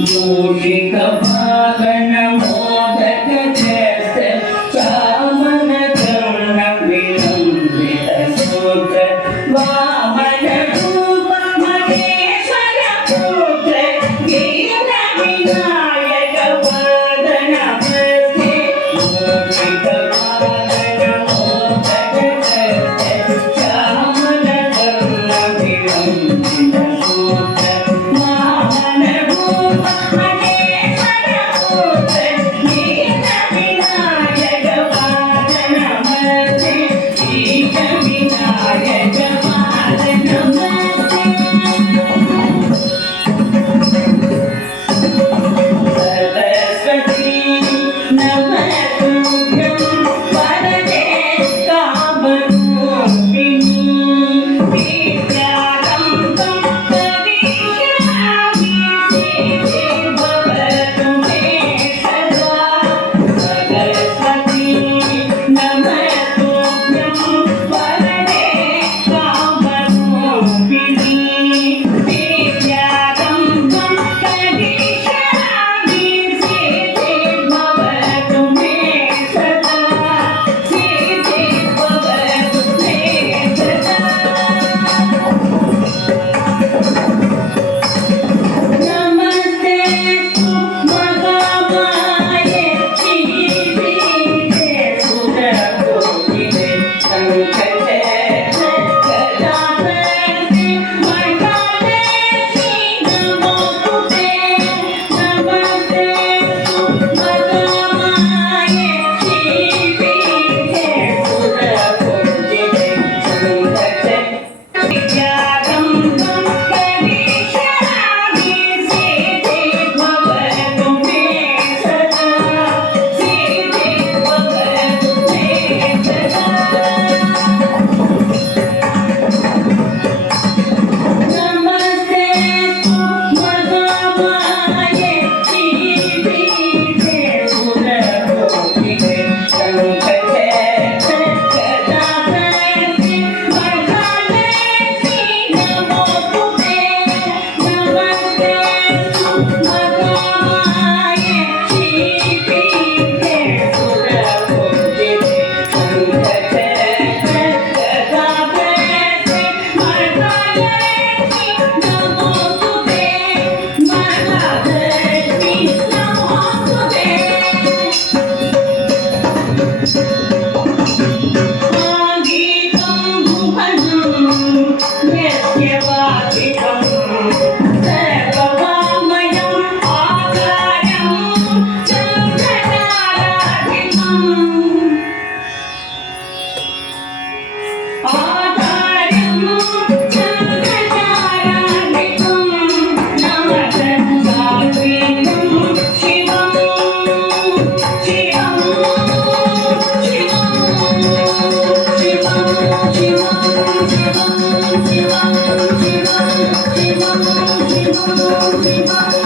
మూషిక వాహన మోదక చేస్తే చామన కరుణ విలంబిత సూత్ర వామన రూప మహేశ్వర పుత్ర గీత వినాయక వాదన మూషిక వాహన మోదక చేస్తే చామన కరుణ విలంబిత సూత్ర వామన రూప మహేశ్వర పుత్ర గీత వినాయక వాదన గీత వినాయక వాదన సరస్వతి నమస్తుభ్యం వరదే కామరూపిణి విద్యారంభం కరిష్యామి సిద్ధి భవతు మే సదా సరస్వతి నమస్తుభ్యం వరదే కామరూపిణి విద్యారంభం కరిష్యామి సిద్ధి భవతు మే సదా సిద్ధి భవతు మే సదా నమస్తే మహామాయే శ్రీవిదే సురభూషితే సంకటే కళావతి మహాదేవి నమోస్తుతే నమస్తే మహామాయే శ్రీవిదే సురభూషితే సంకటే విద్యారంభం కరిష్యామి సిద్ధి భవతు మే సదా సిద్ధి భవతు మే సదా నమస్తే మహామాయే శ్రీవిదే సురభూషితే సంకటే కళావతి మహాదేవి నమోస్తుతే నమస్తే మహామాయే శ్రీవిదే సురభూషితే సంకటే కళావతి మహాదేవి నమోస్తుతే మహాదేవి నమోస్తుతే ఆగీతం భువనం నిత్యవాసితం సర్వవామయం ఆకారం చంద్రతారాధిపం ఆకారం చంద్రతారాధిపం నమః సాత్వికం శివం శివం శివం శివం శివం శివం శివం శివం శివం శివం శివం